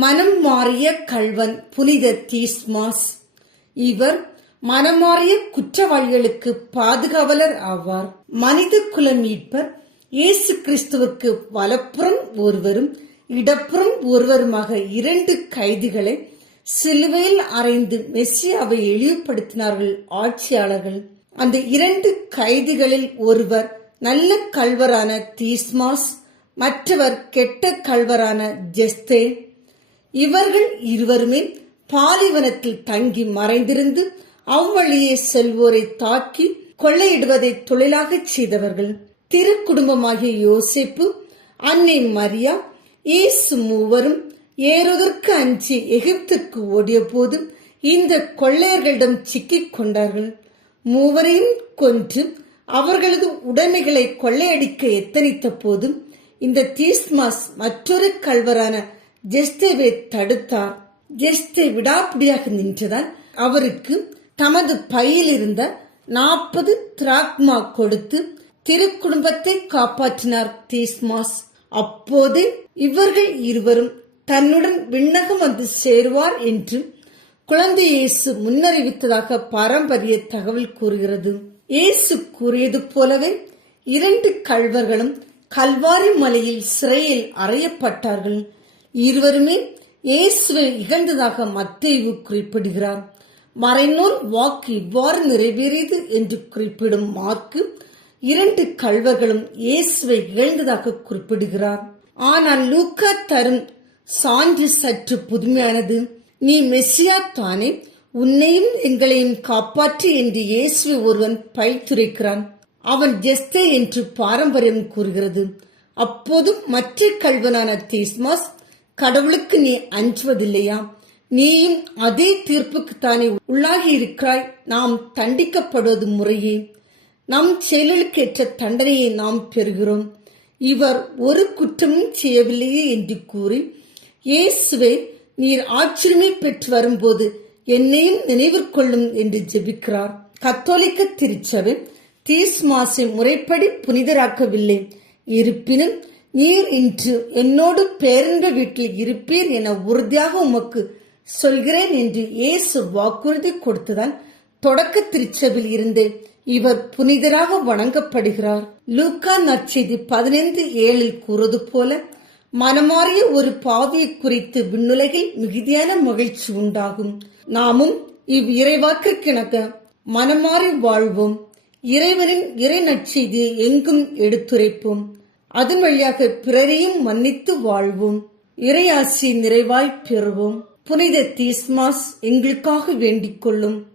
மனம் மாறிய கள்வன் புனித தீஸ்மாஸ் இவர் மனமாறிய குற்றவாளிகளுக்கு பாதுகாவலர் ஆவார். மனித குலம் மீட்பர் இயேசு கிறிஸ்துவுக்கு வலப்புறம் ஒருவரும் இடப்புறம் ஒருவருமாக இரண்டு கைதிகளை சிலுவையில் அறைந்து மெஸ்ஸியாவை இழிவுபடுத்தினார்கள் ஆட்சியாளர்கள். அந்த இரண்டு கைதிகளில் ஒருவர் நல்ல கள்வரான தீஸ்மாஸ் மற்றவர் கெட்ட கள்வரான ஜெஸ்தே. இவர்கள் இருவருமே பாலைவனத்தில் தங்கி மறைந்திருந்து அவ்வழியே செல்வோரை தாக்கி கொள்ளையிடுவதை தொழிலாகச் செய்தவர்கள். திருக்குடும்பமாகிய யோசிப்பு அன்னை மரியா இயேசு மூவரும் ஏறுவதற்கு அஞ்சி எகிப்திற்கு ஓடிய போது இந்த கொள்ளையர்களிடம் சிக்கிக் கொண்டார்கள். மூவரையும் கொன்று அவர்களது உடைமைகளை கொள்ளையடிக்க எத்தனித்த போதும் இந்த தீஸ்மாஸ் மற்றொரு கல்வரான ஜெஸ்தேவை தடுத்தார். ஜெஸ்தே விடாப்பிடியாக நின்றதால் அவருக்கு தமது பையில் இருந்த நாற்பது திராக்மா கொடுத்து திருக்குடும்பத்தை காப்பாற்றினார் தீஸ்மாஸ். அப்போது இவர்கள் இருவரும் தன்னுடன் விண்ணகம் வந்து சேருவார் என்று குழந்தை இயேசு முன்னறிவித்ததாக பாரம்பரிய தகவல் கூறுகிறது. இயேசு கூறியது போலவே இரண்டு கல்வர்களும் கல்வாரி மலையில் சிறையில் அறையப்பட்டார்கள். இருவருமே இயேசுவை இகழ்ந்ததாக மத்தேவு குறிப்பிடுகிறார். மறைநூல் வாக்கு இவ்வாறு நிறைவேறியது என்று குறிப்பிடும் மார்க்கு இரண்டு கல்வர்களும் இயேசுவை இகழ்ந்ததாக குறிப்பிடுகிறார். ஆனால் லூக்கா தரும் சான்று சற்று புதுமையானது. நீ மெஸ்ஸியா தானே? உன்னையும் எங்களையும் காப்பாற்று என்று இயேசுவை ஒருவன் பழித்துரைக்கிறான். அவன் ஜெஸ்தே என்று பாரம்பரியம் கூறுகிறது. அப்போதும் மற்ற கல்வனான தீஸ்மாஸ் கடவுளுக்கு நீ அஞ்சுவதில்லையா? நீயும் அதே தீர்ப்புக்கு தானே உள்ளாகி இருக்கிறாய் நாம் தண்டிக்கப்படுவது முறையே. நம் செயலுக்கு ஏற்ற தண்டனையை நாம் பெறுகிறோம். இவர் ஒரு குற்றமும் செய்யவில்லையே என்று கூறி இயேசுவை நீர் ஆச்சரியமே பெற்று வரும்போது என்னையும் நினைவிற்கொள்ளும் என்று ஜெபிக்கிறார். கத்தோலிக்க திருச்சபை தீஸ்மாசை முறைப்படி புனிதராக்கவில்லை. இருப்பினும் நீர் இன்று என்னோடு பேரன்ப வீட்டில் இருப்பீர் என உறுதியாக உமக்கு சொல்கிறேன் என்று இயேசு வாக்குறுதி கொடுத்ததால் தொடக்க திருச்சபையில் இருந்து இவர் புனிதராக வணங்கப்படுகிறார். லூக்கா நற்செய்தி பதினைந்து ஏழில் கூறுவது போல மனமாறிய ஒரு பாவியை குறித்து விண்ணுலகில் மிகுதியான மகிழ்ச்சி உண்டாகும். நாமும் இவ் இறைவாக்கிற்கிணக்க மனமாறி வாழ்வோம். இறைவனின் இறை நற்செய்தியை எங்கும் எடுத்துரைப்போம். அதன் வழியாக பிறரையும் மன்னித்து வாழ்வோம். இறையாசி நிறைவாய் பெறுவோம். புனித தீஸ்மாஸ் எங்களுக்காக வேண்டிக் கொள்ளும்.